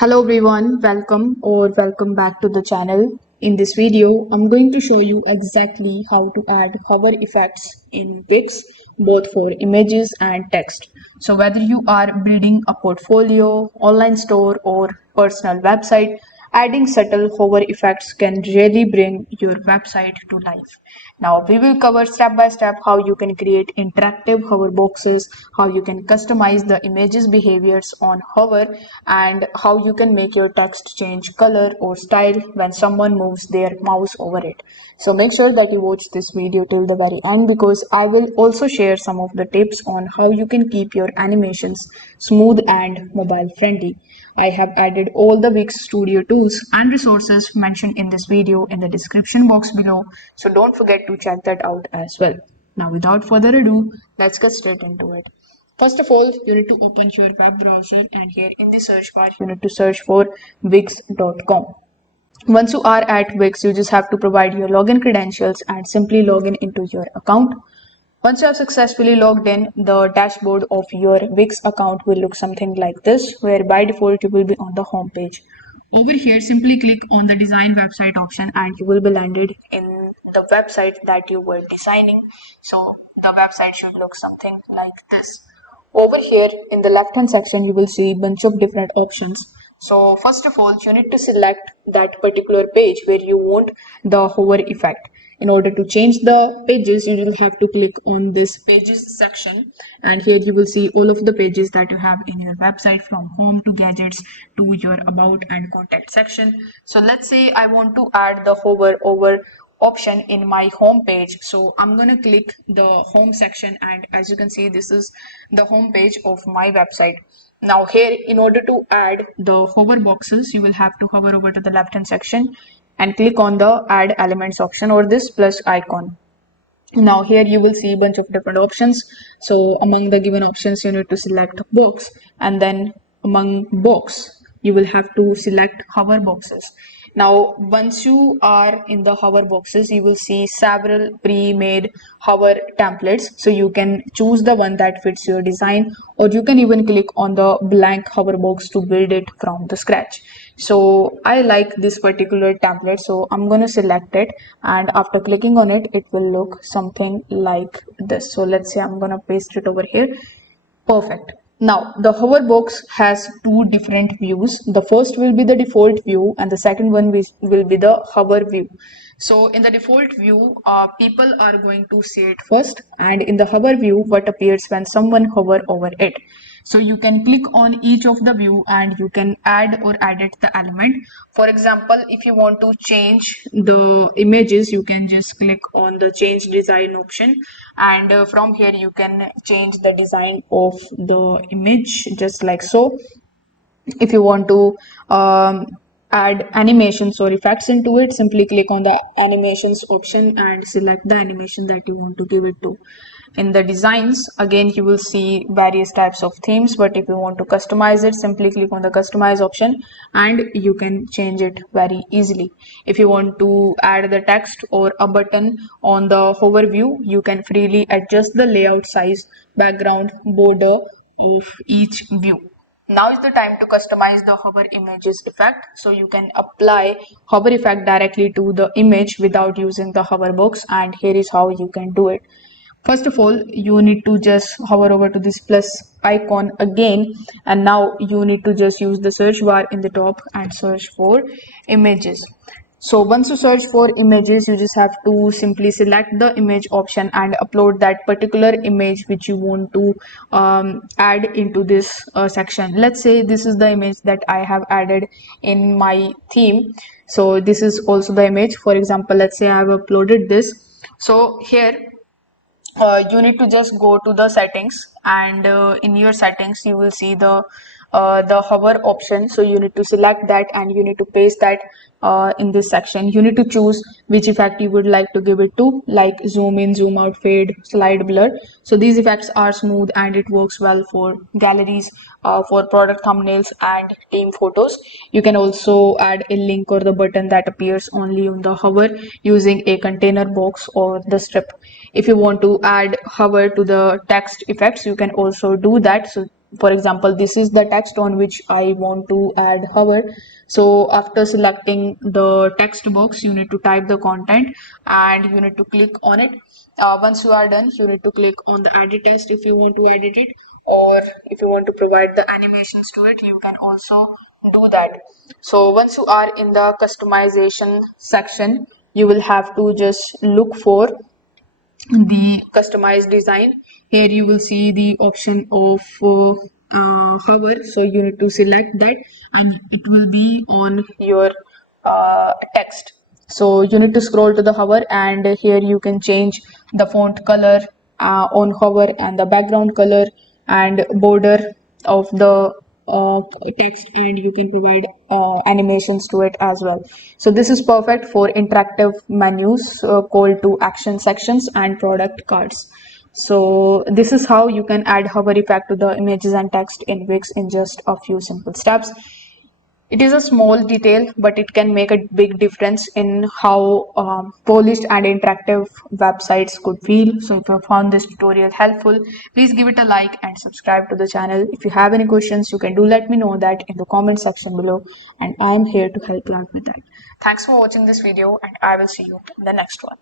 Hello everyone, welcome back to the channel. In this video, I'm going to show you exactly how to add hover effects in Wix, both for images and text. So whether you are building a portfolio, online store or personal website, adding subtle hover effects can really bring your website to life. Now we will cover step by step how you can create interactive hover boxes, how you can customize the images behaviors on hover, and how you can make your text change color or style when someone moves their mouse over it. So make sure that you watch this video till the very end because I will also share some of the tips on how you can keep your animations smooth and mobile friendly. I have added all the Wix Studio tools and resources mentioned in this video in the description box below, so don't forget to check that out as well. Now without further ado, let's get straight into it. First of all, you need to open your web browser and here in the search bar, you need to search for wix.com. Once you are at Wix, you just have to provide your login credentials and simply log in into your account. Once you have successfully logged in, the dashboard of your Wix account will look something like this, where by default you will be on the home page. Over here, simply click on the design website option and you will be landed in the website that you were designing. So the website should look something like this. Over here in the left hand section, you will see a bunch of different options. So first of all, you need to select that particular page where you want the hover effect. In order to change the pages, you will have to click on this pages section, and here you will see all of the pages that you have in your website, from home to gadgets to your about and contact section. So let's say I want to add the hover over option in my home page, so I'm gonna click the home section, and as you can see, this is the home page of my website. Now here, in order to add the hover boxes, you will have to hover over to the left hand section and click on the add elements option or this plus icon. Now here you will see a bunch of different options. So among the given options, you need to select box, and then among box you will have to select hover boxes. Now once you are in the hover boxes, you will see several pre-made hover templates, so you can choose the one that fits your design, or you can even click on the blank hover box to build it from the scratch. So I like this particular template, so I'm going to select it, and after clicking on it, it will look something like this. So let's say I'm going to paste it over here. Perfect. Now the hover box has two different views. The first will be the default view and the second one will be the hover view. So in the default view, people are going to see it first, and in the hover view, what appears when someone hover over it. So you can click on each of the view and you can add or edit the element. For example, if you want to change the images, you can just click on the change design option, and from here you can change the design of the image just like so. If you want to add animations or effects into it, simply click on the animations option and select the animation that you want to give it to. In the designs, again you will see various types of themes, but if you want to customize it, simply click on the customize option and you can change it very easily. If you want to add the text or a button on the hover view, you can freely adjust the layout, size, background, border of each view. Now is the time to customize the hover images effect. So you can apply hover effect directly to the image without using the hover box, and here is how you can do it. First of all, you need to just hover over to this plus icon again, and now you need to just use the search bar in the top and search for images. So once you search for images, you just have to simply select the image option and upload that particular image which you want to add into this section. Let's say this is the image that I have added in my theme. So this is also the image. For example, let's say I have uploaded this. So here you need to just go to the settings, and in your settings you will see the hover option. So you need to select that and you need to paste that in this section. You need to choose which effect you would like to give it to, like zoom in, zoom out, fade, slide, blur. So these effects are smooth and it works well for galleries, for product thumbnails and team photos. You can also add a link or the button that appears only on the hover using a container box or the strip. If you want to add hover to the text effects, you can also do that. So For example, this is the text on which I want to add hover. So after selecting the text box, you need to type the content and you need to click on it. Once you are done, you need to click on the edit text if you want to edit it, or if you want to provide the animations to it, you can also do that. So once you are in the customization section, you will have to just look for the customized design. Here you will see the option of hover, so you need to select that and it will be on your text. So you need to scroll to the hover, and here you can change the font color on hover, and the background color and border of the uh, text, and you can provide animations to it as well. So this is perfect for interactive menus, call to action sections, and product cards. So this is how you can add hover effect to the images and text in Wix in just a few simple steps. It is a small detail, but it can make a big difference in how polished and interactive websites could feel. So if you found this tutorial helpful, please give it a like and subscribe to the channel. If you have any questions, you can do let me know that in the comment section below, and I am here to help you out with that. Thanks for watching this video, and I will see you in the next one.